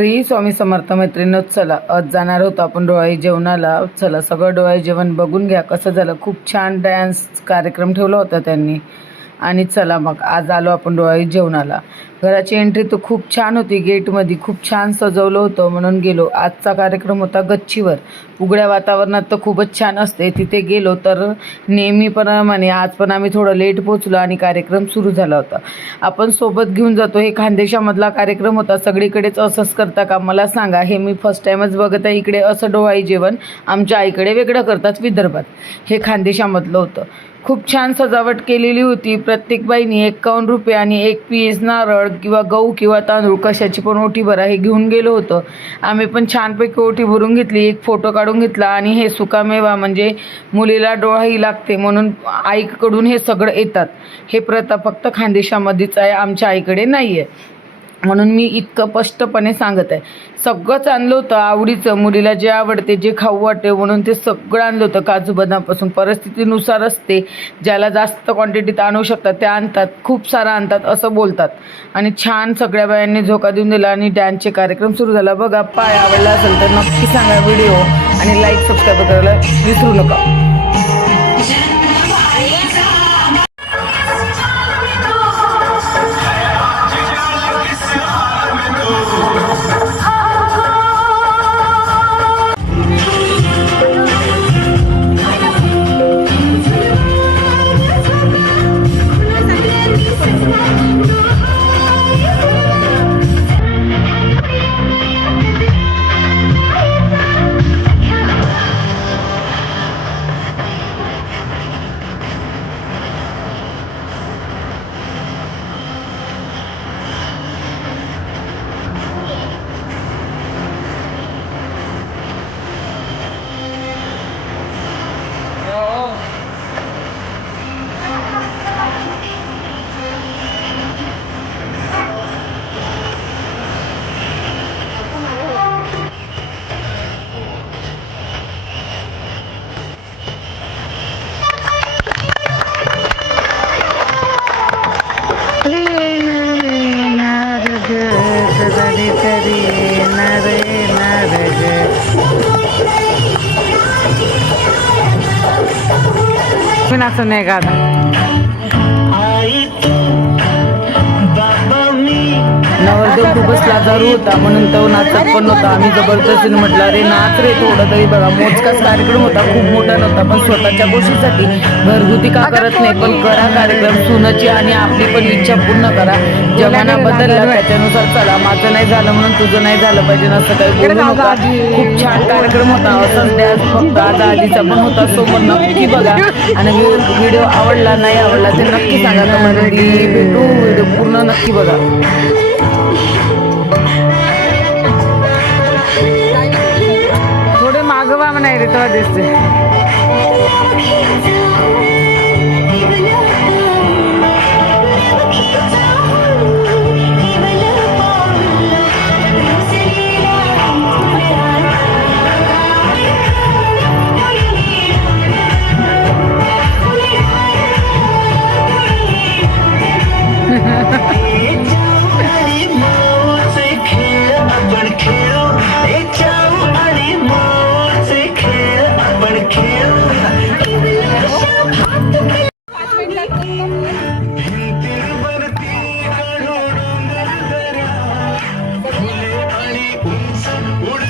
श्री स्वामी समर्थ मैत्रिणींनो, चला आज जाणार होतो आपण डोहाळे जेवणाला. चला सगळं डोहाळे जेवण बघून घ्या कसं झालं. खूप छान डान्स कार्यक्रम ठेवला होता त्यांनी. आणि चला मग आज आलो आपण डोहाळे जेवणाला. घराची एंट्री तर खूप छान होती, गेटमध्ये खूप छान सजवलं होतं म्हणून गेलो. आजचा कार्यक्रम होता गच्चीवर. उघड्या वातावरणात तर खूपच छान असते. तिथे गेलो तर नेहमीप्रमाणे आज पण आम्ही थोडं लेट पोचलो आणि कार्यक्रम सुरू झाला होता. आपण सोबत घेऊन जातो. हे खानदेशामधला कार्यक्रम होता. सगळीकडेच असंच करता का मला सांगा. हे मी फर्स्ट टाईमच बघत आहे. इकडे असं डोहाळे जेवण आमच्या आईकडे वेगळं करतात विदर्भात. हे खानदेशामधलं होतं. खूप छान सजावट केलेली होती. प्रत्येक बाईनी 51 रुपये आणि 1 पीस नारळ किंवा गहू किंवा तांदूळ कशाची पण ओटी भरा हे घेऊन गेलो होतो. आम्ही पण छानपैकी ओटी भरून घेतली, एक फोटो काढून घेतला. आणि हे सुकामेवा म्हणजे मुलीला डोहाळी लागते म्हणून आईकडून हे सगळं येतात. हे प्रथा फक्त खानदेशामध्येच आहे, आमच्या आईकडे नाही आहे. म्हणून मी इतकं स्पष्टपणे सांगत आहे. सगळंच आणलं होतं आवडीचं, मुलीला जे आवडते जे खाऊ वाटते म्हणून ते सगळं आणलं होतं. काजू बदामपासून परिस्थितीनुसार असते. ज्याला जास्त क्वांटिटीत आणू शकतात ते आणतात, खूप सारं आणतात असं बोलतात. आणि छान सगळ्या बायांनी झोका देऊन दिला आणि डान्सचे कार्यक्रम सुरू झाला. बघा, पाय आवडला असेल तर नक्की सांगा व्हिडिओ आणि लाईक सबस्क्राईब करायला विसरू नका. असं नाही का नवरदेव खूपच लाजारू होता म्हणून तो नाचत पण नव्हता. आम्ही जबरदस्तीने म्हटलं अरे नाच रे थोडं तरी. बघा, मोजकाच कार्यक्रम होता, खूप मोठा नव्हता. पण स्वतःच्या गोष्टीसाठी घरगुती का करत नाही, पण करा कार्यक्रम. सुनाची आणि आपली पण इच्छा पूर्ण करा. जमाना बदलला त्याच्यानुसार चला. माझं नाही झालं म्हणून तुझं नाही झालं पाहिजे असं काही बोलू नका. खूप छान कार्यक्रम होता. असंच डान्स फक्त आजा आजीचा पण होता. सोबत नक्की बघा. आणि व्हिडिओ आवडला नाही आवडला ते नक्की सांगा कमेंटमध्ये. भेटू व्हिडिओ पूर्ण नक्की बघा. थोडे मागवा नाही रे तेव्हा दिसते. उड़